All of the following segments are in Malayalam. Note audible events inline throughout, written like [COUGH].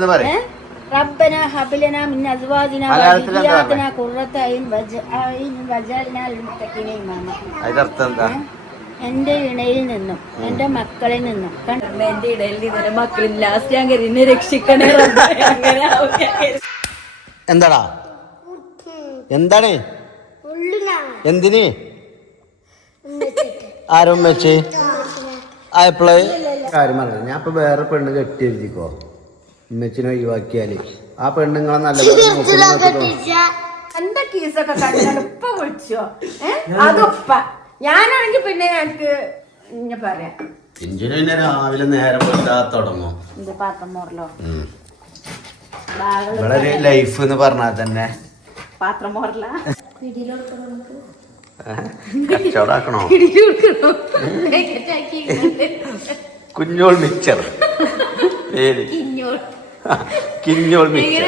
എന്താ എന്റെ ഇണയിൽ നിന്നും എന്റെ മക്കളിൽ നിന്നും. കണ്ട എന്റെ ഇടയിൽ ഇന്നലെ മക്കളിൽ ലാസ്റ്റ് ഞാൻ കരുതി എന്നെ രക്ഷിക്കണേ. എന്താടാ? എന്താണ്? എന്തിന്? ആരും വെച്ച് ആയപ്പോഴേ കാര്യം പറഞ്ഞു ഞാൻ ഇപ്പൊ വേറെ പെണ്ണ് കെട്ടി എഴുതിക്കോ? ഉമ്മച്ചിനെ ഒഴിവാക്കിയാൽ. ആ പെണ്ണുങ്ങളെ നല്ല എന്റെ കേസൊക്കെ കണ്ടാൽ ഉപ്പ വിളിച്ചോ? അതുപ്പ ഞാനാണെങ്കിൽ പിന്നെ എനിക്ക് ഇങ്ങനെ പറയാം ഇഞ്ചിന് പിന്നെ രാവിലെ നേരം പോയിട്ടാ തുടങ്ങും. ഇത് പാത്രം മോറലോ? ഉം. ഇവിടെ ഒരു ലൈഫ് എന്ന് പറഞ്ഞാൽ തന്നെ. പാത്രം മോറല? കച്ചവടാക്കണോ? കുഞ്ഞോൾ മിക്സർ പേര്. [LAUGHS] കിഞ്ഞോൾ മിക്ക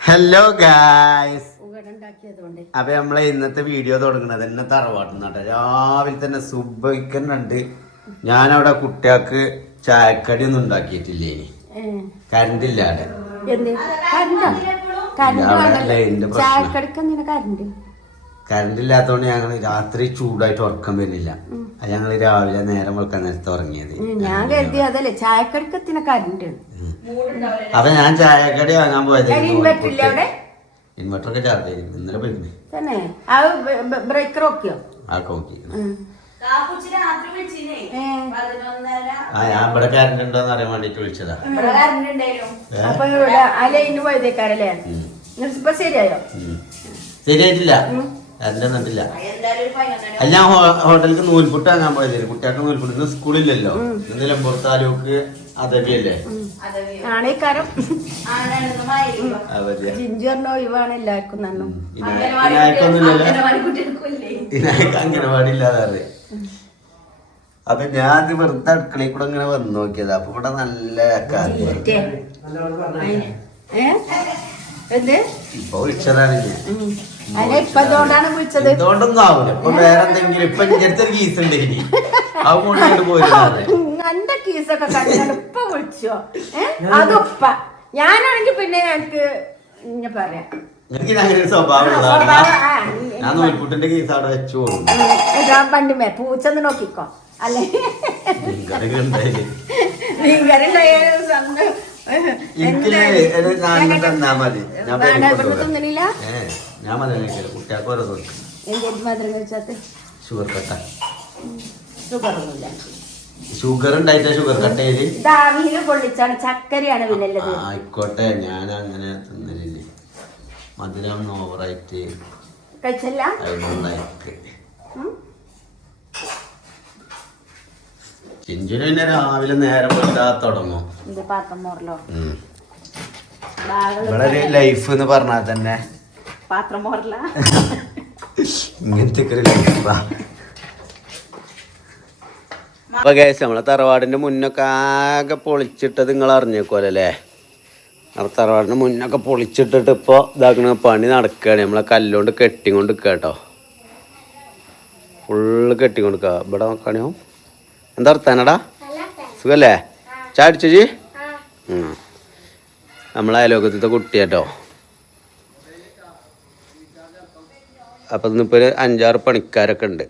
ഹലോ ഗായ്സ് അപ്പൊ നമ്മളെ ഇന്നത്തെ വീഡിയോ തുടങ്ങുന്നത് എന്നെ തറവാട്ടുന്നാട്ടെ. രാവിലെ തന്നെ സുബിക്കുന്നുണ്ട് ഞാനവിടെ കുട്ടികൾക്ക് ചായക്കടി ഒന്നും ഉണ്ടാക്കിയിട്ടില്ലേ ഇനി കറണ്ട് കരണ്ട്? കറണ്ട് ഞങ്ങൾ രാത്രി ചൂടായിട്ട് ഉറക്കം വരുന്നില്ല. അത് ഞങ്ങൾ രാവിലെ നേരം വെക്കാൻ നേരത്തെ ഉറങ്ങിയത്. ഞാൻ കരുതി അതല്ലേ ചായക്കടക്ക് എത്തിന കരണ്ട്. അപ്പൊ ഞാൻ ചായക്കടി വാങ്ങാൻ പോയത് ഇൻവെർട്ടർ ഇല്ല ഒക്കെ ചാർജ് ചെയ്തു ഇന്നലെ പോയിരുന്നു. ബ്രേക്കർ ഓക്കെയോ? ആ നോക്കി ഇവിടെ കറണ്ട് ഉണ്ടോന്ന് അറിയാൻ വേണ്ടിട്ട് വിളിച്ചതാ? അപ്പൊ ഇവിടെ ആ പോയതേക്കാരല്ലേ. ഇപ്പൊ ശരിയായോ. ശരിയായിട്ടില്ല. കറണ്ട് വന്നിട്ടില്ല. അല്ല ഞാൻ നൂൽപുട്ട് വാങ്ങാൻ പോയതല്ലേ കുട്ടികൾക്ക് നൂൽപുട്ട്. സ്കൂളില്ലല്ലോ എന്തെങ്കിലും പുറത്താലോക്ക് താലൂക്ക് അതവിയല്ലേ? അതേ ആണേക്കാരം ആണെന്ന് മായിരിക്കും അവധിയാ ജിഞ്ചു പറഞ്ഞ ഒഴിവാണ് എല്ലാവർക്കും നന്നു ഇനായിക്കൊന്നുമില്ലല്ലോ അംഗനവാടിക്കുട്ടികൾക്കില്ലേ ഇനായിക്ക് അംഗനവാടി ഇല്ലാതെ അപ്പൊ ഞാൻ വെറുതെ അടുക്കളയിൽ കൂടെ ഇങ്ങനെ വന്നു നോക്കിയത്. അപ്പൊ ഇവിടെ നല്ല കാര്യം ഏ? എന്ത്? ഞാൻ. അല്ല ഇപ്പൊ അതുകൊണ്ടാണ് വിളിച്ചത്? എന്തുകൊണ്ടൊന്നും ആവൂല. ഇപ്പൊ വേറെ എന്തെങ്കിലും ഇപ്പൊ എന്റെ അടുത്തൊരു കീസ് ഉണ്ട് ഇനി അത് കൊണ്ടിട്ട് പോയിരുന്നത് ഉം, എന്റെ കീസൊക്കെ കണ്ടാൽ ഇപ്പൊ വിളിച്ചോ? ഏഹ് അതൊപ്പ ഞാനാണെങ്കിൽ പിന്നെ എനിക്ക് ഇങ്ങനെ പറയാം എനിക്ക് അങ്ങനെ സ്വഭാവം ഞാൻ നൂൽപുട്ടിന്റെ കീസ് അവിടെ വെച്ചു പോകും. ഉം, ഇതാ പണ്ടുമേ പൂച്ചെന്ന് നോക്കിക്കോ. അല്ലെ? ഉണ്ടായില്ലേ? മീൻകറിണ്ടായാലും ഷുഗർ കട്ട ഷുഗർ ഉണ്ടായിട്ടാ ഷുഗർ കട്ട് ചെയ്ത്? പൊള്ളിച്ചാണ്. ചക്കരയാണ് ആയിക്കോട്ടെ ഞാൻ അങ്ങനെ തിന്നലില്ലേ. മധുരം ഓവറായിട്ട് കഴിച്ചല്ല? ചിഞ്ചുന് പിന്നെ രാവിലെ നേരം പോയിട്ടാ തുടങ്ങും. ഇത് പാത്രം മോറലോ. ഇവിടെ ലൈഫ് എന്ന് പറഞ്ഞാൽ തന്നെ. പാത്രം മോറല? ഇങ്ങനത്തെ ഒരു ലൈഫാ അപ്പൊ കേസ് നമ്മളെ തറവാടിന്റെ മുന്നൊക്കെ ആകെ പൊളിച്ചിട്ടത് നിങ്ങൾ അറിഞ്ഞേക്കോലല്ലേ അപ്പൊ തറവാടിന്റെ മുന്നൊക്കെ പൊളിച്ചിട്ടിട്ട് ഇപ്പൊ ഇതാക്കണ പണി നടക്കുകയാണ് നമ്മളെ കല്ലുകൊണ്ട് കെട്ടിക്കൊണ്ട് കേട്ടോ. ഫുള്ള് കെട്ടിക്കൊടുക്ക ഇവിടെ നോക്കാണിയോ എന്താ വർത്താനടാ സുഖല്ലേ? ചാടിച്ചു ജി നമ്മളെ അയലോകത്തെ കുട്ടിയാട്ടോ. അപ്പൊ ഇന്നിപ്പോ ഒരു അഞ്ചാറ് പണിക്കാരൊക്കെ ഉണ്ട്.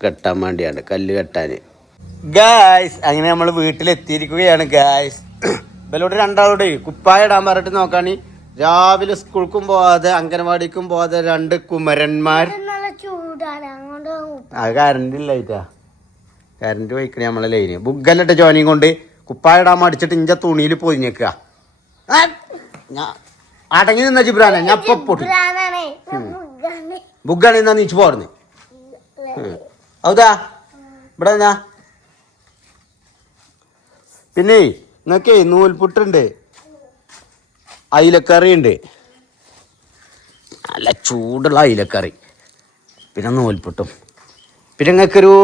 കെട്ടാൻ വേണ്ടിയാണ് കല്ല് കെട്ടാൻ ഗായ്സ് അങ്ങനെ നമ്മൾ വീട്ടിലെത്തിയിരിക്കുകയാണ് ഗായ്സ് ഇവലോട് രണ്ടാളോട് കുപ്പായ ഇടാൻ പറഞ്ഞിട്ട് നോക്കാണി. രാവിലെ സ്കൂൾക്കും പോവാതെ അംഗനവാടിക്കും പോവാതെ രണ്ട് കുമരന്മാർ. അത് കറണ്ട് ഇല്ലായിട്ടാ കറണ്ട് പോയിക്കണേ നമ്മളെ ലൈന് ബുഗ്ഗല്ലിട്ട ജോനിയും കൊണ്ട് കുപ്പായ ഇടാൻ മടിച്ചിട്ട് ഇഞ്ച തുണിയിൽ പൊതിഞ്ഞേക്കുക ഞാൻ അടങ്ങി നിന്ന ജിബ്രാനെ ഞാൻ ഇപ്പൊ പൊട്ടി. ബുഗ്ഗാണ്. എന്നാ നീച്ചു പോർന്ന് ഹൗദാ ഇവിടെ എന്നാ പിന്നെ നോക്കേ നൂൽപുട്ടുണ്ട്. അയിലക്കറി ഉണ്ട് നല്ല ചൂടുള്ള അയിലക്കറി. പിന്നെ നൂൽപുട്ടും. പിന്നെ നിങ്ങൾക്കൊരു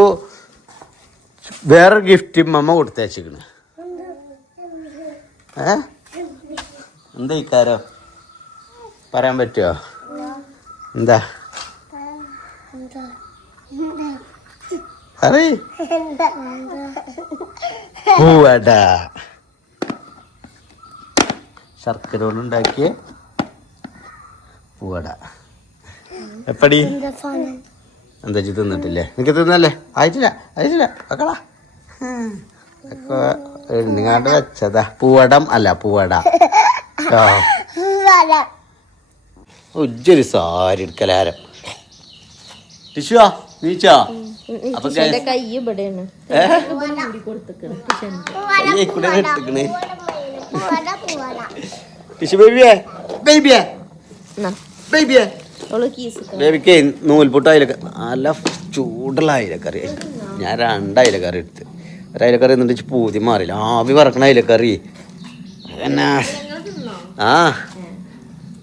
വേറൊരു ഗിഫ്റ്റ് മമ്മ കൊടുത്തയച്ചിരിക്കുന്നു ഏ? എന്താ ഇക്കാരോ പറയാൻ പറ്റുമോ എന്താ? അറി പൂവടാ. ശർക്കര കൊണ്ടുണ്ടാക്കിയ പൂവട. എപ്പടി? എന്താ വെച്ച് തിന്നിട്ടില്ലേ? നിനക്ക് തിന്നല്ലേ? ആയിട്ടില്ല ആയിട്ടില്ല. വെക്കടാ. നിങ്ങാണ്ട് വെച്ചതാ. പൂവടം അല്ല പൂവട. ഉജ്ജൊരു സാരി എടുക്കലാരം ടിഷുവാ നീച്ചാ? അപ്പൊ കൈ ഇവിടെയാണ്. ടിഷു ബേബിയേ? ബേബിയേ? ബേബിയേ? ബേബിക്ക് നൂൽപുട്ട് അയിലക്ക നല്ല ചൂടുള്ള അയിലക്കറി. ഞാൻ രണ്ട് അയിലക്കറി എടുത്ത്. ഒരു അയിലക്കറി എന്നിട്ട് പൂതി മാറില്ല ആവി പറക്കണ അയിലക്കറി. എന്നാ ആ.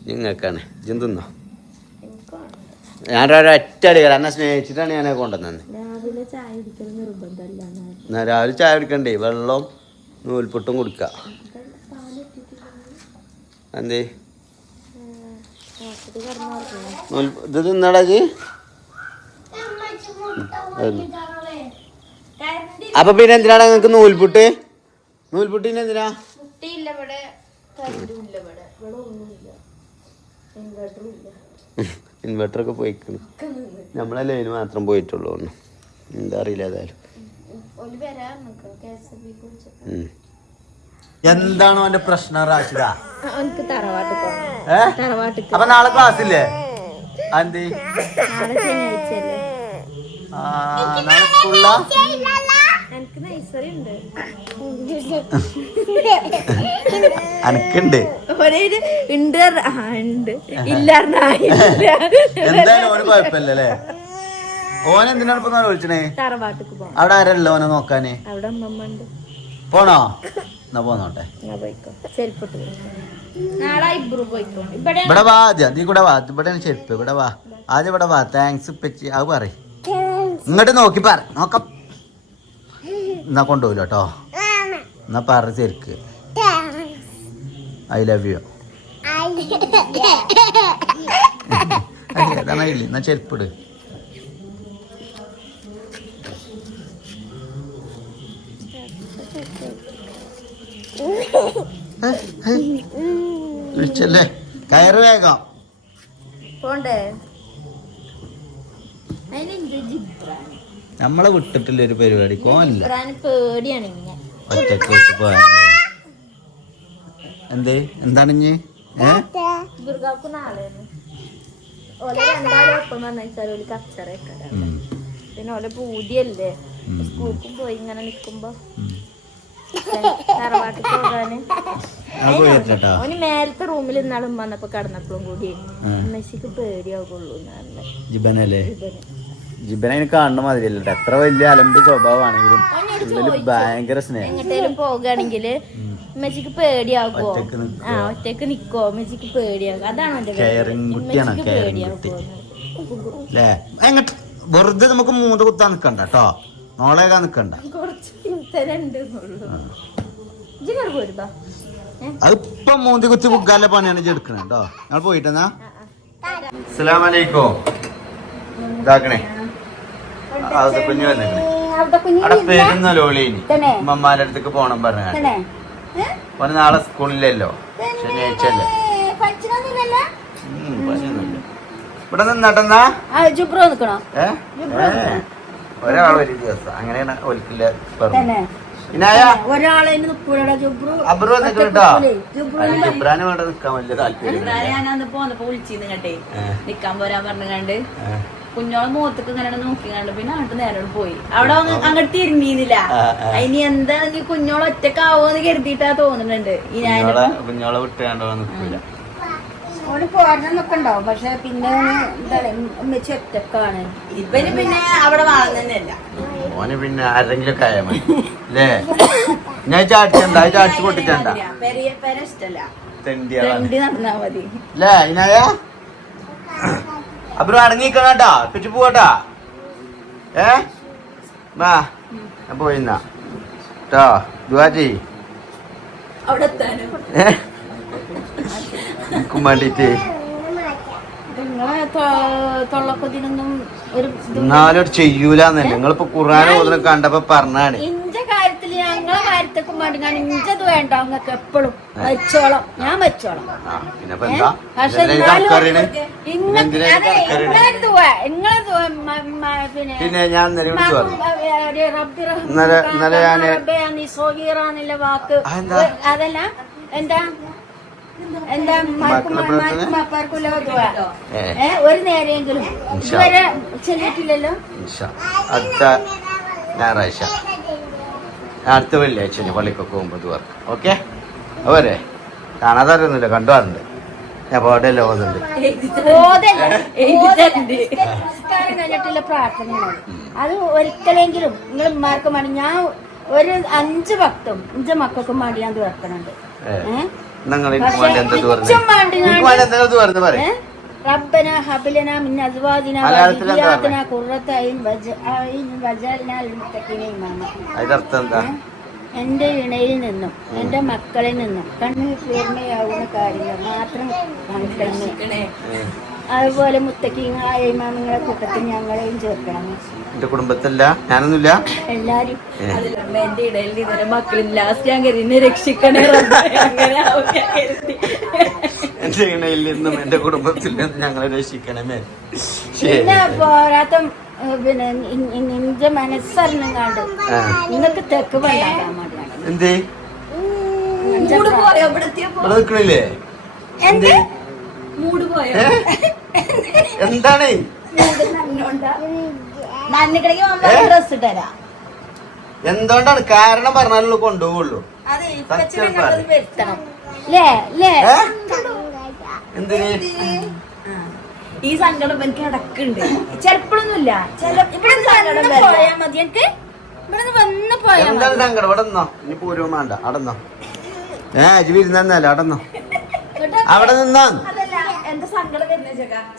നിങ്ങൾക്കാണ്. ഇജും തിന്നോ? ഞാൻ ഒരൊറ്റ അടിക്കല എന്നെ സ്നേഹിച്ചിട്ടാണ് ഞാൻ കൊണ്ടുവന്നത്. എന്നാ. രാവിലെ ചായ കുടിക്കണ്ടേ? വെള്ളം നൂൽപുട്ടും കുടിക്കുക എന്തേ? ഇത് തിന്നടാ ജി. അപ്പൊ പിന്നെ എന്തിനാണ് നിങ്ങക്ക് നൂൽപുട്ട്? നൂൽപുട്ടിന് എന്തിനാ? ഇൻവെർട്ടർ ഒക്കെ പോയിക്കണ്. നമ്മളെ ലൈന് മാത്രം പോയിട്ടുള്ളൂ. എന്താ അറിയില്ല ഏതായാലും. എന്താണ് അവന്റെ പ്രശ്നം റാഷിദ? അപ്പൊ നാളെ ക്ലാസ് ഇല്ലേ അന്തി നാളെ സ്കൂളിലാ? അനക്കുണ്ട്. ഉണ്ട് ഇല്ല. എന്തായാലും ഓന് കുഴപ്പമില്ല അല്ലേ ഓൻ എന്തിനാണ് ഇപ്പൊ വിളിച്ചണേ? അവിടെ ആരല്ലോ ഓനെ നോക്കാനേ? പോണോ? എന്നാ പോന്നോട്ടെ? ഇവിടെ വാ ആദ്യം നീ കൂടെ വാ. ഇവിടെ ചെരുപ്പ്. ഇവിടെ വാ. ആദ്യം ഇവിടെ വാ. താങ്ക്സ് പെച്ചി അത് പറ ഇങ്ങോട്ട് നോക്കി പറ. നോക്ക. എന്നാ കൊണ്ടുപോയില്ല കേട്ടോ. എന്നാ പറ ശരിക്ക് ഐ ലവ് യു അതാണ് ഇല്ല എന്നാ ചെരുപ്പിട് വിളിച്ചല്ലേ? കയറ് വേഗം. പോണ്ടേ? നമ്മളെ വിട്ടിട്ടില്ല ഒരു പരിപാടി പോവല്ല പേടിയാണ് ഒറ്റയ്ക്ക് വിട്ട് പോയാ എന്തേ? എന്താണ് ഇഞ്ഞ്? പിന്നെ ഓലെ പൂതിയല്ലേ. സ്കൂൾക്കും പോയി ഇങ്ങനെ നിക്കുമ്പോ. തറവാട്ടിൽ പോകാന്. അത് പോയിട്ടോ ഓന് മേലത്തെ റൂമിൽ ഇന്നാളും വന്നപ്പോ കടന്നപ്പോഴും കൂടി. മെസ്സിക്ക് പേടിയാവുള്ളൂ ജിബനല്ലേ? ജിബന. അതിന് കാണുന്ന മാതിരിയല്ല. എത്ര വലിയ അലമ്പ് സ്വഭാവമാണെങ്കിലും ഉള്ളിൽ ഭയങ്കര സ്നേഹം. എങ്ങോട്ടേലും പോകുകയാണെങ്കിൽ മെസ്സിക്ക് പേടിയാകുമോ? ആ ഒറ്റയ്ക്ക് നിക്കോ മെസ്സിക്ക് പേടിയാകും അതാണ് എന്റെ വെറുതെ നമുക്ക് മൂന്ന് കുത്താൻ നിക്കണ്ട കേട്ടോ നോളേക്കാൻ നിക്കണ്ട. അതിപ്പൊ മോന്തി കുത്തി ബുക്കാലെ പണിയാണ് ഇജ്ജ് എടുക്കണേ കേട്ടോ ഞങ്ങൾ പോയിട്ടെന്നാ അസ്സലാമലൈക്കും. ഇതാക്കണേ. അത് കുഞ്ഞു വന്നേക്കണേ. അവിടെ പെരുന്ന ലോളിനി? ഉമ്മമാരുടെ അടുത്തേക്ക് പോണം പറഞ്ഞ? ഓന് നാളെ സ്കൂളിലല്ലോ ശനിയാഴ്ച അല്ലേ? ഇവിടെ നിന്നാട്ടെന്നാ? ജുബ്രോ നിക്കണോ ഏ. ഒരാൾ ഒരു ദിവസം. അങ്ങനെയാണ് ഒലിക്കില്ല അബ്രു ജിബ്രാന് വേണ്ട നിക്കാൻ വലിയ താല്പര്യം ഞാനന്ന് പോന്നപ്പോ വിളിച്ചിന്ന് കേട്ടേ ഏ. നിക്കാൻ പോരാൻ പറഞ്ഞുകൊണ്ട് കുഞ്ഞോളെ മുഖത്തേക്ക് ഇങ്ങനെ നോക്കിക്കാണ്ട് പിന്നെ അങ്ങോട്ട് നേരോട് പോയി. അവിടെ അങ്ങ് അങ്ങോട്ട് തിരിഞ്ഞിരുന്നില്ല അതിനി എന്താ എന്താണെങ്കിൽ കുഞ്ഞോളെ ഒറ്റക്കാവോന്ന് കരുതിയിട്ടാ തോന്നുന്നുണ്ട്. ഈ ഞാൻ കുഞ്ഞോളെ വിട്ടാണ്ടോ വിട്ട് കണ്ടോ നിക്കൂല. ഓന് പോരണം നിക്കണ്ടാവും. പക്ഷെ പിന്നെ എന്താണ് ഉമ്മച്ചി ഒറ്റക്കാണ്. ഇവന് പിന്നെ അവിടെ വളർന്നല്ല ഓന് പിന്നെ ആരെങ്കിലും ആയാ മതി. അല്ലേ ഞാൻ ചാടിച്ചണ്ട ചാടിച്ചു പൊട്ടിച്ചണ്ട? പെരിയ പെര ഇഷ്ടല്ല. തെണ്ടിയാളാണ് രണ്ടി നടന്നാ മതി. അല്ലേ ഇനായ? അബ്രു അടങ്ങിക്കണം കേട്ടാ. പിച്ചു പോവാട്ടാ ഏ? വാ ഞാൻ പോയിന്നാ കേട്ടോ ദുവാജി. അവിടെ എനിക്കും വേണ്ടിട്ട് എന്നാലും ചെയ്യൂലെന്നല്ലേ. നിങ്ങളിപ്പോ ഖുർആാന ഓതുന്ന കണ്ടപ്പോ പറഞ്ഞാണ് ഇന്റെ കാര്യത്തിൽ ഞങ്ങളെ കാര്യത്തേക്കും വേണ്ടി ഇഞ്ചത് എപ്പോഴും ഞാൻ പിന്നെ പക്ഷെ ഞാൻ ഇന്നലെ വാക്ക് അതെല്ലാം എന്താ? എന്താ. ഏ. ഏ, ഒരു നേരെയെങ്കിലും. ഇതുവരെ ചെല്ലിട്ടില്ലല്ലോ? ഇൻഷാ. അടുത്ത ഞായറാഴ്ച. അടുത്ത വെള്ളിയാഴ്ച പള്ളിക്കൊക്കെ പോകുമ്പോൾ വർക്ക്. ഓക്കെ? അവരെ. കാണാതെ അറിയുന്നില്ല കണ്ടുവാറുണ്ട്. ഞാൻ അവിടെ. എഴുതിത്തരണ്ട്. നിസ്കാരം കഴിഞ്ഞിട്ടുള്ള പ്രാർത്ഥനയാണ്. അത് ഒരിക്കലെങ്കിലും നിങ്ങൾ ഉമ്മാർക്കും വേണ്ടി ഞാൻ ഒരു അഞ്ച് ഭക്തം അഞ്ച് മക്കൾക്കും വേണ്ടി ഞാൻ തീർക്കണുണ്ട് ഏഹ് നിങ്ങൾ എനിക്ക് വേണ്ടി പറഞ്ഞു? എനിക്ക് വേണ്ടി പറഞ്ഞു പറയും. എന്താ എന്റെ ഇണയിൽ നിന്നും എന്റെ മക്കളിൽ നിന്നും കണ്ണിൽ പൂർണയാവുന്ന കാര്യങ്ങൾ മാത്രം. അതുപോലെ മുത്തക്കിങ്ങളായ ഇമാമിങ്ങളെ കൂട്ടത്തിൽ ഞങ്ങളെയും ചേർക്കണം. എന്റെ കുടുംബത്തില്ല ഞാനൊന്നുമില്ല. എല്ലാരും. എന്റെ ഇടയിൽ ഇതുവരെ മക്കളും ലാസ്റ്റ് ഞാൻ കരുതി രക്ഷിക്കണേ. എന്റെ ഇണയിൽ നിന്നും എന്റെ കുടുംബത്തിൽ നിന്നും ഞങ്ങളെ രക്ഷിക്കണമേ പിന്നെ പോരാത്ത പിന്നെ നിന്റെ മനസ്സറിഞ്ഞും കണ്ട് നിങ്ങൾക്ക് തെക്ക് വേണ്ടാക്കാൻ മതി എന്തേ? ഇവിടെ നിക്കണില്ലേ? എന്ത്? മൂട് പോയോ ഏ? എന്താണ്? ഡ്രസ് ഇട്ടരാ. എന്തുകൊണ്ടാണ്? കാരണം പറഞ്ഞാലും കൊണ്ടുപോകുള്ളൂ എന്തിന്? ഈ സങ്കടം എനിക്ക് ഇടക്കുണ്ട്. ചെലപ്പോഴൊന്നുമില്ല. ഇവിടെ പോയാ മതി. എനിക്ക് ഇവിടെ വന്ന് പോയാ എന്താണ് സങ്കടം? ഇവിടെ നിന്നോ? ഇനി പൂരവും വേണ്ട. അടന്നോ ഏ അജി വിരുന്നല്ല അടന്നോ അവിടെ നിന്നോ?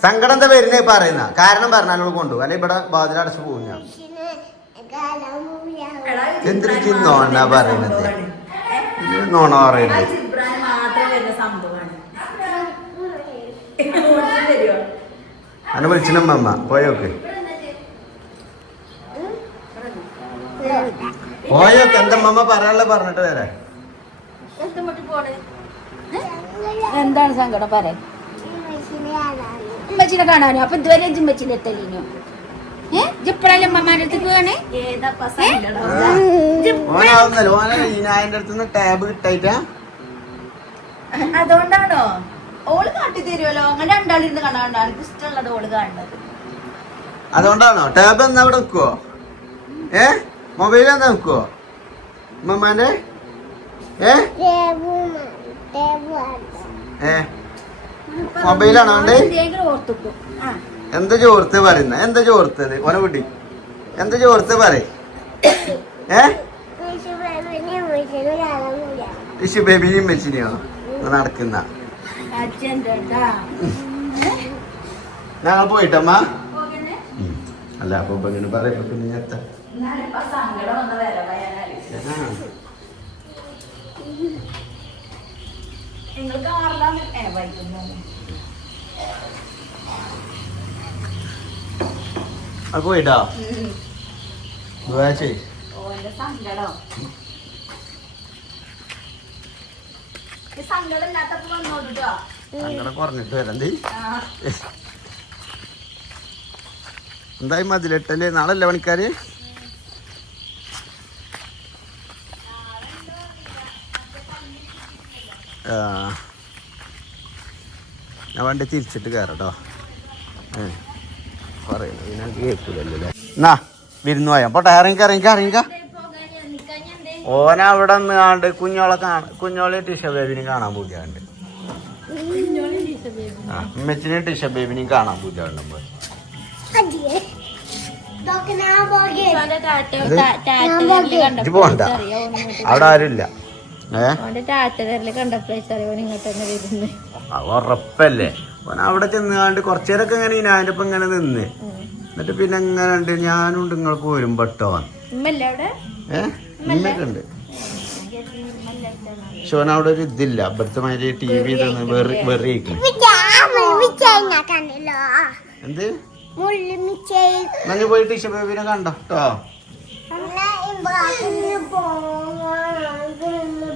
സങ്കടം എന്താ വരുന്നേ പറയുന്ന? കാരണം പറഞ്ഞാലോട് കൊണ്ടുപോകും. അല്ലെ ഇവിടെ ബാതിൽ അടച്ചു പോകും ഞാൻ എന്തിനു നോണ പറയുന്നത്? നോണ പറയുന്നത്. അന്നെ വിളിച്ചിനമ്മ പോയോക്ക് പോയോക്ക് എന്താ അമ്മ പറയാനുള്ള പറഞ്ഞിട്ട് വരാം? എന്താണ് സങ്കടം? പറയാൻ ഉമ്മച്ചിനെ കാണാനോ? അപ്പൊ ഇതുവരെ ഉമ്മച്ചിന്റെ എത്തലിനോ ഏഹ് അടുത്തേക്ക് വേണേ അതുകൊണ്ടാണോ? ഓൾ കാട്ടി തരുമല്ലോ അങ്ങനെ രണ്ടാളിരുന്ന് എനിക്ക് ഇഷ്ടമുള്ളത് ഓൾ കാണുന്നത്. അതുകൊണ്ടാണോ? ടാബ് എന്നാ അവിടെ നിൽക്കുവോ ഏ? മൊബൈൽ എന്നാ നിൽക്കുവോ ഉമ്മമാന്റെ ഏ? ഏ? മൊബൈലാണോ എന്താ ചോർത്ത് പറയുന്ന? എന്താ ചോർത്തത്? ഓനെ കുട്ടി എന്താ ചോർത്ത് പറയ? ഏ? ടിഷ്യൂ ബേബിനെയും വെച്ചിനെയോ നടക്കുന്ന. ഞങ്ങൾ പോയിട്ടമ്മ. അല്ല അപ്പൊ ഇങ്ങനെ പറയുമ്പോ പിന്നെ ഞാൻ എത്താം. സങ്കടം വരവായാലേ ആ. നിങ്ങൾ കാറിലാണ് ഏ വൈകുന്നത് അത് പോയിട്ടോ ദുആ ഓന്റെ സങ്കടം. ഈ സങ്കടം ഇല്ലാത്തപ്പോ വന്നോട്ടോ അങ്ങനെ കുറഞ്ഞിട്ട് വരാം എന്തേ എന്തായി മതിലിട്ടല്ലേ നാളെ അല്ലേ പണിക്കാര്? ഞാൻ വണ്ടി തിരിച്ചിട്ട് കയറട്ടോ പറയുന്നു പറയുന്നത് ഞാൻ കേൾക്കൂലല്ലോ അല്ലേ? എന്നാ വിരുന്ന് പോയാ. പോട്ടെ ഇറങ്ങിക്ക ഇറങ്ങിക്ക ഇറങ്ങിക്ക ഓനവിടെ നിന്നാണ്ട് കുഞ്ഞോളെ കാണാൻ കുഞ്ഞോളെ ടിഷ ബേബിനെ കാണാൻ പൂജയുണ്ട് ആ ടീഷ ടിഷ ബേബിനെയും കാണാൻ പൂജയുണ്ട് നമ്മൾ ഇത്? പോണ്ട. അവിടെ ആരുമില്ല. ഉറപ്പല്ലേ? ഓൻ അവിടെ ചെന്നാണ്ട് കുറച്ചേരൊക്കെ ഇങ്ങനെ ഞാന്റെ ഒപ്പം ഇങ്ങനെ നിന്ന്. എന്നിട്ട് പിന്നെ ഇങ്ങനെ ഉണ്ട് ഞാനും ഉണ്ട് നിങ്ങൾ പോരും പെട്ടോ ഉമ്മല്ലേ അവിടെ? ഏ? ഇന്നൊക്കെ ഉണ്ട്. ഷോന അവിടെ ഒരു ഇതില്ല. ഇവിടുത്തെ മാതിരി ടി വി വെറി എന്ത്? പോയിട്ട് ഇഷ ബേബിനെ കണ്ടോ? കേട്ടോ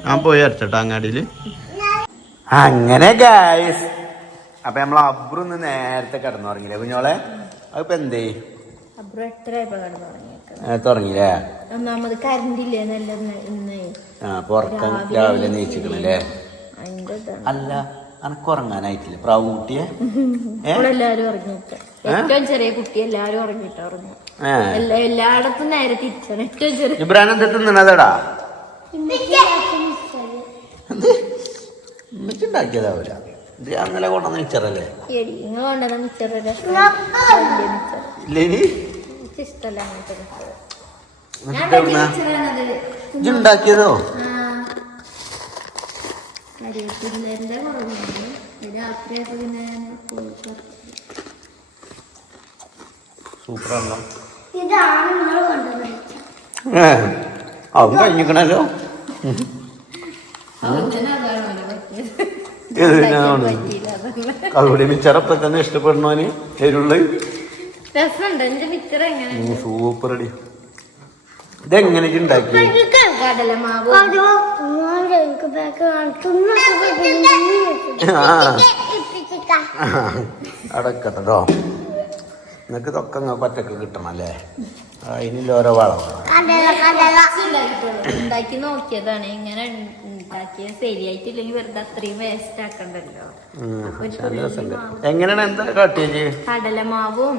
ഞാൻ പോയി അരച്ചട്ടോ അങ്ങാടിയിൽ. അങ്ങനെ ഗായസ് അപ്പൊ നമ്മൾ അബ്രു ഒന്ന് നേരത്തെ കിടന്നുറങ്ങില്ലേ കുഞ്ഞോളെ അതിപ്പോ എന്തേ? ഉറങ്ങില്ലേ ഒന്നാമത് കറണ്ട് ഇല്ലേ ഉറക്കം രാവിലെ നീച്ചിക്കണല്ലേ? അല്ല അനക്ക് ഉറങ്ങാനായിട്ടില്ല. പ്രാവ് കുട്ടിയെ ഏറ്റവും ചെറിയ കുട്ടി എല്ലാരും ഉറങ്ങിട്ടുറങ്ങും എല്ലായിടത്തും നേരെ തിരിച്ചാണ്. ഏറ്റവും ചെറിയ ഇബ്രാൻ എന്താ തിന്നണതടാ? ഉമ്മച്ചുണ്ടാക്കിയതാവൂല ഇത് അന്നലെ കൊണ്ടുവന്ന മിച്ചറല്ലേ നിങ്ങൾ കൊണ്ടുവന്ന ഇഷ്ടമല്ല സൂപ്പറാണല്ലോ. അതും കഴിഞ്ഞിക്കണല്ലോ. അവിടെ മിച്ചറപ്പൊക്കെ തന്നെ ഇഷ്ടപ്പെടണോന് എരുള്ള്? സൂപ്പർ അടി ഇതെങ്ങനെ ഉണ്ടാക്കി അടക്കട്ടോ നിനക്ക് ഇതൊക്കെ നിങ്ങൾക്ക് ഒറ്റയ്ക്ക് കിട്ടണം അല്ലേ? അതിനില്ല ഓരോ വളം കടല കടല. ഉണ്ടാക്കിയിട്ടുള്ളൂ. ഉണ്ടാക്കി നോക്കിയതാണ്. ഇങ്ങനെ ശരിയായിട്ടില്ലെങ്കിൽ വെറുതെ അത്രയും വേസ്റ്റ് ആക്കണ്ടല്ലോ. എങ്ങനെയാണ്? എന്താ കാട്ടിയത്? കടലമാവും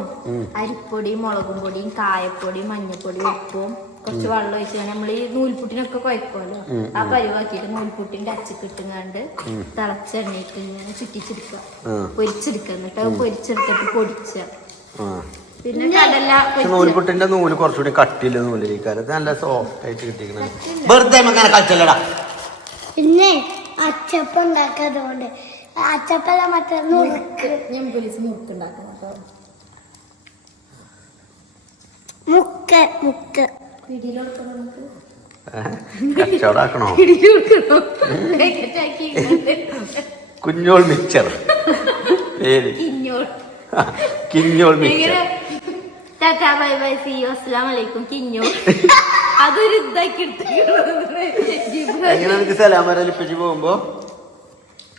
അരിപ്പൊടിയും മുളകും പൊടിയും കായപ്പൊടിയും മഞ്ഞപ്പൊടിയും ഉപ്പും കുറച്ച് വെള്ളം ഒഴിച്ചാൽ നമ്മൾ ഈ നൂൽപുട്ടിനൊക്കെ കുഴക്കുമല്ലോ ആ പരിവാക്കിയിട്ട് നൂൽപുട്ടിന്റെ അച്ചക്കിട്ടുങ്ങാണ്ട് തിളച്ചെണ്ണയിട്ട് ഇങ്ങനെ ചുറ്റിച്ചെടുക്കുക. പൊരിച്ചെടുക്കുക. എന്നിട്ട് പൊരിച്ചെടുത്തിട്ട് പൊടിച്ച പിന്നെ കടല നൂൽപുട്ടിന്റെ നൂൽ കുറച്ചുകൂടി കട്ടിയില്ല നൂലിരിക്കാറ് നല്ല സോഫ്റ്റ് ആയിട്ട് കിട്ടിയിരിക്കുന്നത് വെറുതെ അങ്ങനെ കളിച്ചല്ലടാ പിന്നെ അച്ചപ്പം ഉണ്ടാക്കാതുകൊണ്ട് അച്ചപ്പല്ല മറ്റേ നുറുക്ക് ഞാൻ പോലീസ് മുറുക്കുണ്ടാക്കണം മുക്ക മുക്ക്. മുക്ക് കച്ചവടാക്കണോ? Packet Kunjol mixture. പേര്. Kinjol. Kinjol mixture. Tata bye bye. See you അസ്സലാം വലൈക്കും കിഞ്ഞോൾ. [LAUGHS] അതൊരു ഇതാക്കി എങ്ങനെ എനിക്ക് സലാമരലിപ്പിച്ച് പോകുമ്പോ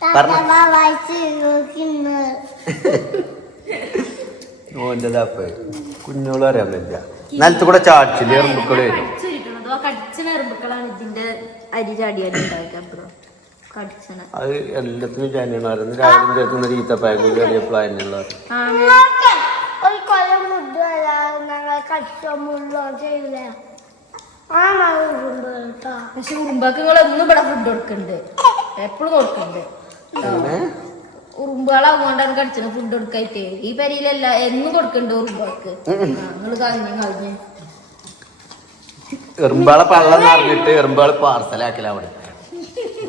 [LAUGHS] ഓന്റെ തപ്പ്. കുഞ്ഞോൾ അറിയാൻ പറ്റില്ല. നിലത്ത് കൂടെ ചാടിച്ചില്ല എറുമ്പുക്കൾ? വരും അത് എല്ലാത്തിനും ചാനലായിരുന്നു രാവിലെ ചേർക്കുന്ന ഈത്തപ്പായ കൂടി ഒരു കൊല്ലം വരാതെ ഞങ്ങൾ കഷ്ടമുള്ളോ ചെയ്യില്ല പക്ഷെ ഉറുമ്പാക്ക് നിങ്ങൾ എന്നും ഇവിടെ ഫുഡ് കൊടുക്കണ്ട്. എപ്പോഴും കൊടുക്കണ്ട്. ഉറുമ്പുകളാകൊണ്ടാണ് കടിച്ചത് ഫുഡ് കൊടുക്കായിട്ട്. ഈ പരിയിലല്ല എന്നും കൊടുക്കണ്ട് ഉറുമ്പാക്ക് നിങ്ങൾ കളഞ്ഞു കളഞ്ഞു. എറുമ്പാളെ പള്ളം നിറഞ്ഞിട്ട് എറുമ്പാൾ പാർസലാക്കല അവിടെ.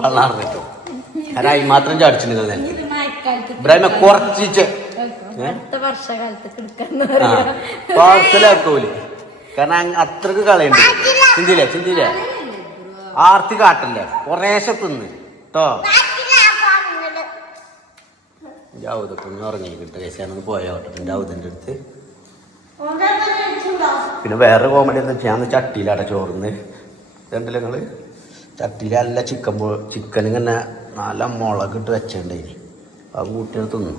പള്ളം നിറഞ്ഞിട്ട്. കാരണം അതിന് മാത്രം ചാടിച്ചിട്ടുണ്ട് നിലത്ത് ഇത് മഴക്കാലത്ത് ഇബ്രാഹിമ കുറച്ചിച്ച് അടുത്ത വർഷകാലത്ത് പാർസലാക്കൂലേ. കാരണം അത്രയ്ക്ക് കളയുണ്ട്. ചിന്തില്ലേ ചിന്തിയില്ലേ ആർത്തി കാട്ടല്ലേ? കുറേശ്ശെ തിന്ന്. കേട്ടോ. ജാവൂദ് കുഞ്ഞുറങ്ങി കേസിയാണെന്ന് കേസാണെന്ന് പോയോട്ടെ ജാവൂദിന്റെ അടുത്ത്. പിന്നെ വേറെ കോമഡി എന്താ ഞാൻ ചട്ടിയിലാട്ടെ ചോറുന്ന്. രണ്ടില്ല നിങ്ങൾ ചട്ടിയിൽ ചിക്കൻ പോ ചിക്കൻ ഇങ്ങനെ നല്ല മുളക് ഇട്ട് വെച്ചേണ്ടി. അത് കൂട്ടിയത് തിന്നു.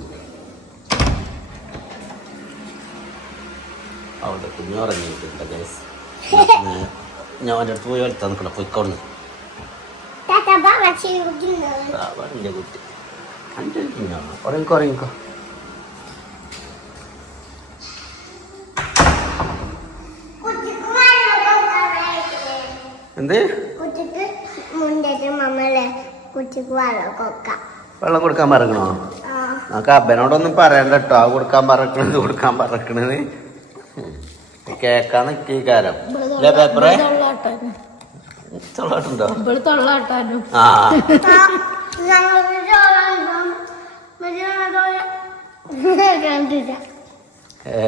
അവിടെ കുഞ്ഞു ഉറങ്ങിയിട്ടുണ്ട് കേസ് ഞാൻ അവന്റെ അടുത്ത് പോയി എടുത്താൽ നിൽക്കണം പോയിക്കോന്ന് താത്ത ബാബ ചെയ്യുന്നു എന്റെ കുട്ടി. എന്റെ കുഞ്ഞാണ് ഉറങ്ങിക്കോ ഉറങ്ങിക്കോ എന്ത്? വെള്ളം കൊടുക്കാൻ പറക്കണോ നമുക്ക് അബനോടൊന്നും പറയണ്ട കേട്ടോ. ആ കൊടുക്കാൻ പറക്കണത് കൊടുക്കാൻ പറക്കണത് കേക്കാന്ന് നിൽക്കീ കാരം അല്ലേ പേപ്പറേ തൊള്ളാട്ടാനും തൊള്ളാട്ടുണ്ടോ? ഇവൾ തൊള്ളാട്ടാനും ആ. കണ്ടില്ല ഏ.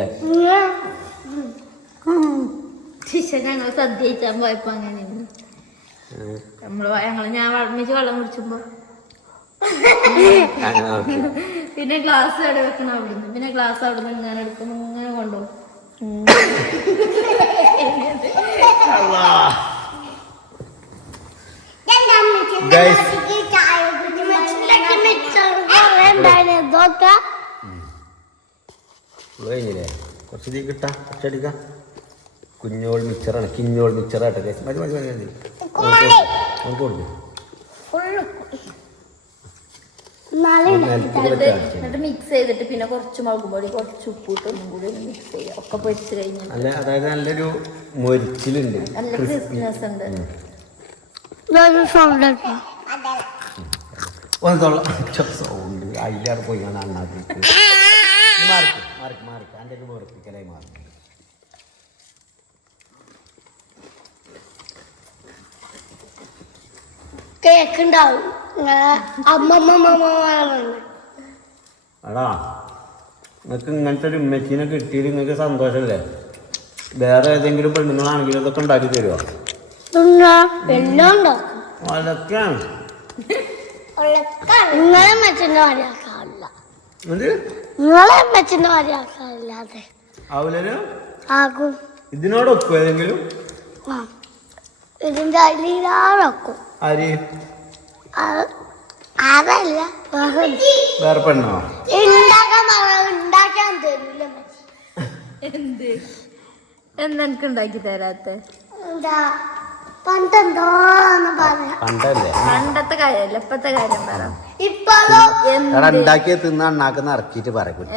ശിശ ഞങ്ങൾ സദ്യ കഴിച്ചാൻ പോയപ്പോ അങ്ങനെ നമ്മൾ ഞങ്ങൾ ഞാൻ വളമിച്ച് വെള്ളം കുടിച്ചപ്പോ പിന്നെ ഗ്ലാസ് അവിടെ വെക്കണം അവിടുന്ന്. പിന്നെ ഗ്ലാസ് അവിടുന്ന് ഇങ്ങനെ എടുക്കുമ്പോ ഇങ്ങനെ കൊണ്ടുപോകും. കഴിഞ്ഞില്ലേ കുറച്ച് തീ കിട്ടാ കുറച്ചടിക്കാം കുഞ്ഞോൾ മിച്ചറാണ് കിഞ്ഞോൾ. മതി മതി മതി മതി. കൊടുക്കും ഫുള്ള് നാളെ എന്നിട്ട് എന്നിട്ട് മിക്സ് ചെയ്തിട്ട് പിന്നെ കുറച്ച് മുളക് പൊടി കുറച്ച് ഉപ്പിട്ട് ഒന്നും കൂടി മിക്സ് ചെയ്യുക ഒക്കെ പൊരിച്ച് കഴിഞ്ഞാൽ അല്ല അതായത് നല്ലൊരു മൊരിച്ചിലുണ്ട്. നല്ല ക്രിസ്മസ് ഉണ്ട്. ഇതൊരു ഒന്ന് തൊള്ള സൗണ്ട് അതിലാണ് പോയി ഞാൻ അണ്ണാക്കി മാർക്ക് മാർക്ക് മാർക്ക് എന്റെ ഒക്കെ വെറുപ്പിക്കലായി മാർക്ക് കേക്ക് ഉണ്ടാവും അമ്മമ്മ എടാ നിങ്ങൾക്ക് ഇങ്ങനത്തെ ഒരു ഉമ്മച്ചീനെ കിട്ടിയത് നിങ്ങൾക്ക് സന്തോഷമല്ലേ വേറെ ഏതെങ്കിലും പെണ്ണുങ്ങളാണെങ്കിലും ഇതൊക്കെ ഉണ്ടാക്കി തരുമോ നിങ്ങളെ മെച്ചിന്റെ നിങ്ങളെ മെച്ചിന്റെ അവലൊരു ആകും. ഏതെങ്കിലും? ഇതിന്റെ ആര് അതല്ല വേറെ പെണ്ണോ? ഉണ്ടാക്കാൻ പറഞ്ഞാ ഉണ്ടാക്കാൻ തരൂല എന്ത്? എനിക്ക് ഉണ്ടാക്കി തരാത്ത? പണ്ടത്തെ കാര്യമല്ല ഇപ്പത്തെ കാര്യം പറ. ഉണ്ടാക്കിയ തിന്ന് അണ്ണാക്കുന്ന ഇറക്കിയിട്ട് പറയും?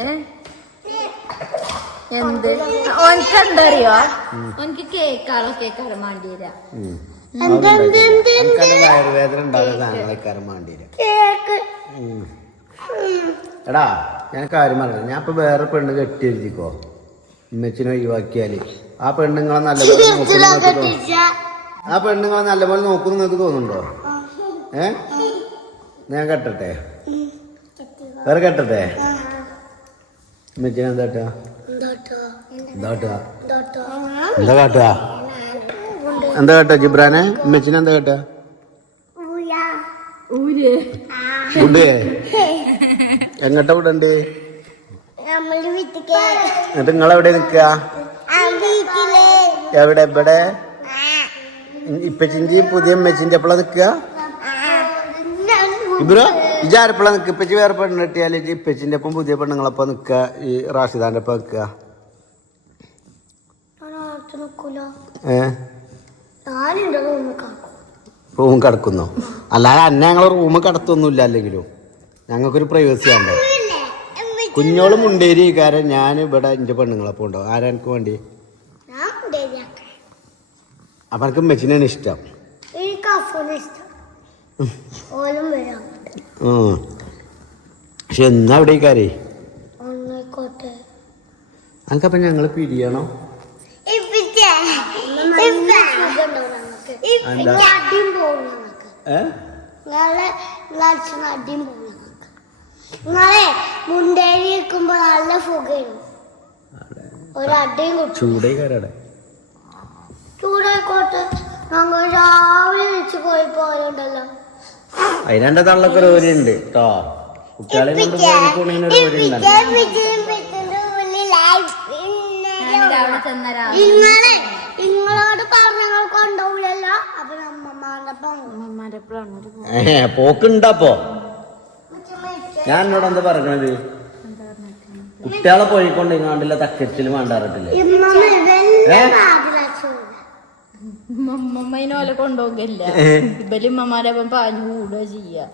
എന്ത്? ഓനക്ക് എന്തറിയോ? ഓനക്ക് കേക്കാളോ കേക്കാളോ മാണ്ടിയില്ല എനിക്കെന്നെ വയറുവേദന എടാ ഞാൻ കാര്യം പറഞ്ഞു ഞാൻ ഇപ്പൊ വേറെ പെണ്ണ് കെട്ടി എഴുതിക്കോ ഉമ്മച്ചിനെ ഒഴിവാക്കിയാൽ. ആ പെണ്ണുങ്ങളെ നല്ലപോലെ നോക്കുന്നു ആ പെണ്ണുങ്ങളെ നല്ലപോലെ നോക്കുന്നു നിങ്ങൾക്ക് തോന്നുന്നുണ്ടോ? ഏ? ഞാൻ കെട്ടട്ടെ? വേറെ കെട്ടട്ടെ? ഉമ്മച്ചിനെ? എന്തോട്ടോ? എന്താ കാട്ടുക എന്താ കേട്ട ജിബ്രാനെ? ഉമ്മച്ചിനെ എന്താ കേട്ട? എങ്ങട്ട വിടണ്ടേ? എന്നിട്ട് നിങ്ങളെവിടെ എവിടെ ആ വീട്ടിൽ. എവിടെ ഇവിടെ ഇപ്പച്ചിന്റെ പുതിയ അമ്മച്ചിന്റെ എപ്പോഴാ നിക്ക ഇബ്രോ ഇജ് ആരെപ്പോഴാ നിൽക്കുക ഇപ്പച്ചി വേറെ പെണ്ണ് കിട്ടിയാൽ ഇജ് ഇപ്പച്ചിന്റെ ഒപ്പം പുതിയ പെണ്ണുങ്ങളപ്പം നിക്ക ഈ റാഷിദാന്റെ ഒപ്പം നിക്ക നിക്കൂലോ ഏ ഞാനുണ്ട് റൂമിൽ കാക്കും റൂം കിടക്കുന്നോ? അല്ലാതെ അന്നെ ഞങ്ങളെ റൂം കിടത്തൊന്നുമില്ല അല്ലെങ്കിലും. ഞങ്ങൾക്കൊരു പ്രൈവസി ആണ്ടേ കുഞ്ഞോളും മുണ്ടേരി കാരണം ഞാൻ ഇവിടെ എന്റെ പെണ്ണുങ്ങളൊപ്പം ഉണ്ടോ ആരാ എനിക്ക് വേണ്ടി? അപ്പം എനിക്ക് മെച്ചിനാണ് ഇഷ്ടം. പക്ഷെ എന്നാ അവിടെ കാരേ അങ്ങനെ അനക്കപ്പം ഞങ്ങൾ പിരിയണോ ഇപ്പിച്ചേ എന്താ? അടിയും പോകും ഞങ്ങൾക്ക് ഏ നിങ്ങളെ അച്ഛൻ അടിയും പോകും ഞങ്ങൾക്ക് നിങ്ങളെ മുണ്ടേരി നിൽക്കുമ്പോൾ നല്ല സുഖം ഒരു അടിയും കിട്ടും ചൂടേ കാരടെ ചൂടായിക്കോട്ടെ ഞങ്ങൾ രാവിലെ പോയി അതിനെന്റെ തള്ളൊക്കെ ഒരു ഓരുണ്ട് കേട്ടോ കുട്ടികളെ കൊണ്ട് നിങ്ങളോട് പറഞ്ഞങ്ങൾ കൊണ്ടുപോകില്ലല്ലോ അപ്പൊ അമ്മമാരുടെ പോക്കുണ്ടപ്പോ ഞാൻ എന്നോട് എന്താ പറഞ്ഞത്? കുട്ടികളെ പോയിക്കൊണ്ട് ഇങ്ങാണ്ടില്ല തക്കച്ചിൽ വേണ്ടാറിട്ടില്ലേ? മമ്മമ്മയിനോലെ കൊണ്ടുപോകില്ല ഇബലി ഇവൽ ഉമ്മമാരെ പാഞ്ഞു കൂടുക ചെയ്യാ.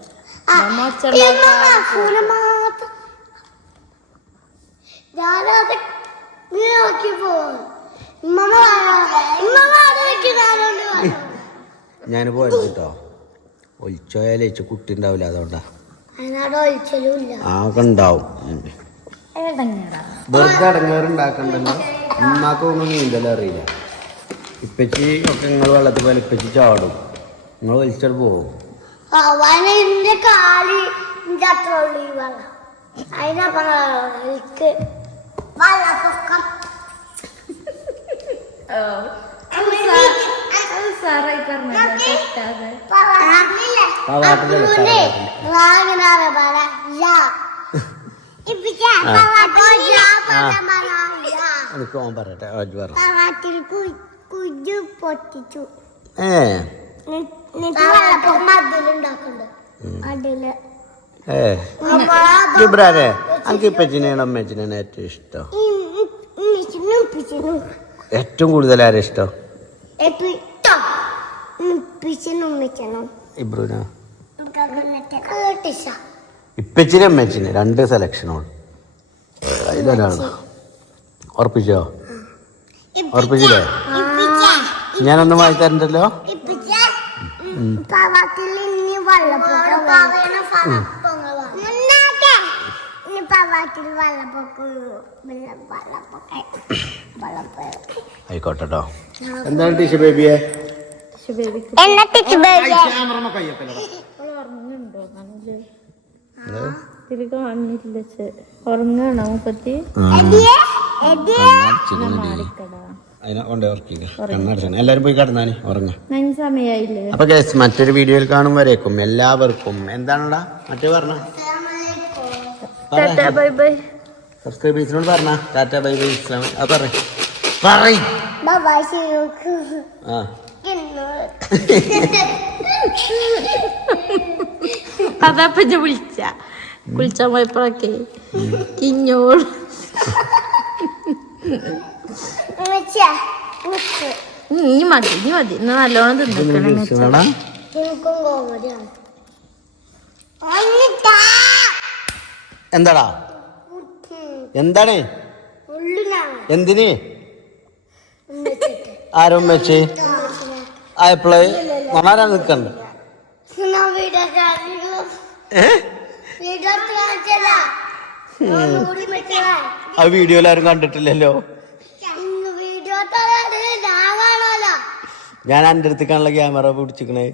ഉമ്മ ഒച്ച ഞാനത് നീ ഒലിച്ചോയാലേ കേട്ടോ. ഉണ്ടാവില്ല അതുകൊണ്ടാ. ആ ഉണ്ടാവും. വെറുതെ അടങ്ങാറുണ്ടാക്കണ്ടല്ലോ. ഉമ്മാക്കൊന്നും നീന്തലും അറിയില്ല. ഇപ്പച്ചി ഒക്കെ നിങ്ങൾ വെള്ളത്തിൽ പോലെ ഇപ്പച്ചി ചാടും. നിങ്ങൾ വലിച്ചിട്ട് വെള്ളം. അതിനപ്പം ഓൻ പറയട്ടെ കുഞ്ഞു പൊട്ടിച്ചു. ഏ. എനിക്ക് ഇപ്പച്ചിനെയാണ് അമ്മച്ചിനെയാണ് ഏറ്റവും ഇഷ്ടം. ഏറ്റവും കൂടുതൽ ആരാ ഇഷ്ടം? ഇബ്രുവിനാ ഇപ്പച്ചിനെ അമ്മച്ചിന് രണ്ട് സെലക്ഷനോട് അതിലൊരാളാണ് ഉറപ്പിച്ചോ? ഉറപ്പിച്ചില്ലേ? ഞാനൊന്നും വാങ്ങി തരണ്ടല്ലോ? വെള്ളപ്പൊക്കം. ആയിക്കോട്ടെ കേട്ടോ എന്താണ് ടീച്ചർ ബേബിയെ? എല്ലാരും പോയി കിടന്നാനി ഉറങ്ങാം. അപ്പൊ ഗൈസ് മറ്റൊരു വീഡിയോയിൽ കാണും വരേക്കും. എല്ലാവർക്കും. എന്താണടാ? മറ്റേ പറഞ്ഞ. പറഞ്ഞാ സബ്സ്ക്രൈബേഴ്സിനോട് പറഞ്ഞ. Tata bye bye. ഇസ്ലാം അത് പറ. പറയ്. [LAUGHS] അതാപ്പ ഞാൻ വിളിച്ച. വിളിച്ചാ പോയപ്പോഴൊക്കെ കിഞ്ഞോൾ. ഇനി മതി ഇനി മതി. ഇന്ന് നല്ലോണം തിന്നിക്കണം. എന്താടാ? എന്താണ്? എന്തിന്. ആരും വെച്ച് ആയപ്പോൾ മണാരാ നിൽക്കണ്ട്. ആ വീഡിയോ വീഡിയോയിൽ ആരും കണ്ടിട്ടില്ലല്ലോ ഞാൻ എന്റെ അടുത്തേക്കാണല്ലോ ക്യാമറ പിടിച്ചിക്കണേ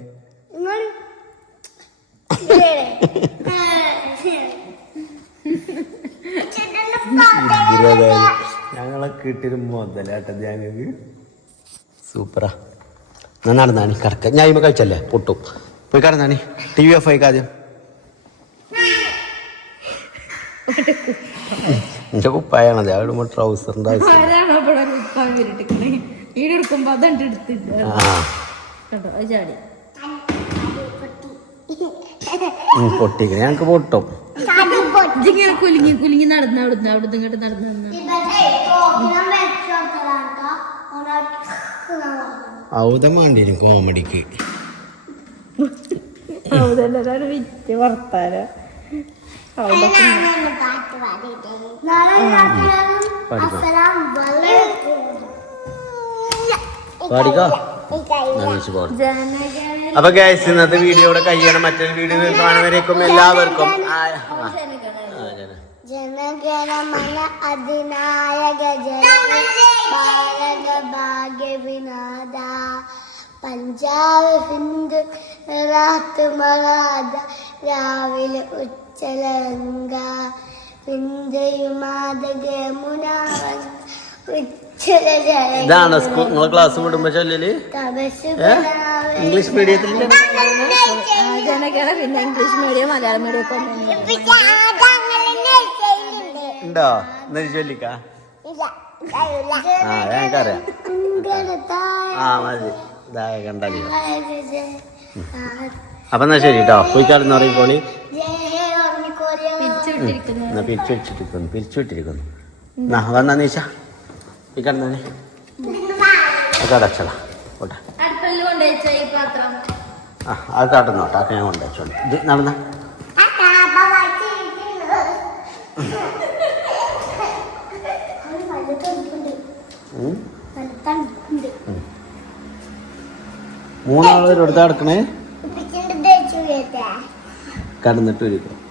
ഞങ്ങളെ കിട്ടിയൊരു മുതലാട്ടത് ഞങ്ങൾക്ക് സൂപ്പറാ. നന്നാണ് നാണി കിടക്ക. ഞാൻ ഇമ്മ കഴിച്ചല്ലേ? പൊട്ടും. പോയി കാണാൻ നാണി ടി വി ഓഫ് ആയിക്കാദ്യം എന്റെ കുപ്പായാണത് അവിടെ ട്രൗസർ ട്രൗസറിന്റെ പൊട്ടിക്കണേ. ഞങ്ങക്ക് പൊട്ടും. കാറ്റ് പൊട്ടി. ഇതിങ്ങനെ കുലുങ്ങി കുലുങ്ങി നടന്ന് അവിടുന്ന് അവിടുന്ന് ഇങ്ങോട്ട് നടന്ന് ഔതം കോമഡിക്ക്. വിറ്റ് വർത്താനോ. പാടിക്കോ. അപ്പൊ ഗൈസ് ഇന്നത്തെ വീഡിയോ ഇവിടെ കഴിയണം. മറ്റൊരു വീഡിയോ കാണുന്നവരേക്കും എല്ലാവർക്കും. ജനഗണമന അധിനായക ജന ഭാരത ഭാഗ്യ വിനാദ പഞ്ചാബ് ഹിന്ദു മറാദ രാവിലെ ഉച്ചലങ്ക ഇതാണ് സ്കൂൾ നിങ്ങളെ ക്ലാസ് വിടുമ്പോ ഇംഗ്ലീഷ് മീഡിയത്തിൽ ജനകേള പിന്നെ ഇംഗ്ലീഷ് മീഡിയം മലയാളം മീഡിയം ഉണ്ടോ? എന്നൊരു ചൊല്ലിക്കാ ആ ഞങ്ങൾക്കറിയാം. ആ മതി. ഇതാ കണ്ടാലേ അപ്പൊ എന്നാ ശരി കേട്ടോ. പോയി കിടന്നുറങ്ങിക്കോളി എന്നാ പിരിച്ചു വെച്ചിട്ടിരിക്കുന്നു പിരിച്ചു വിട്ടിരിക്കുന്നു എന്നാ വന്നാ നീശ കൊണ്ടുവച്ച ഈ പാത്രം. ആ അത് കാട്ടുന്നോട്ടെ അതൊക്കെ ഞാൻ കൊണ്ടുവച്ചോളൂ. ഇത് നടന്ന. മൂന്നാളൊരു അടുത്താ കിടക്കണേ കടന്നിട്ട് വരും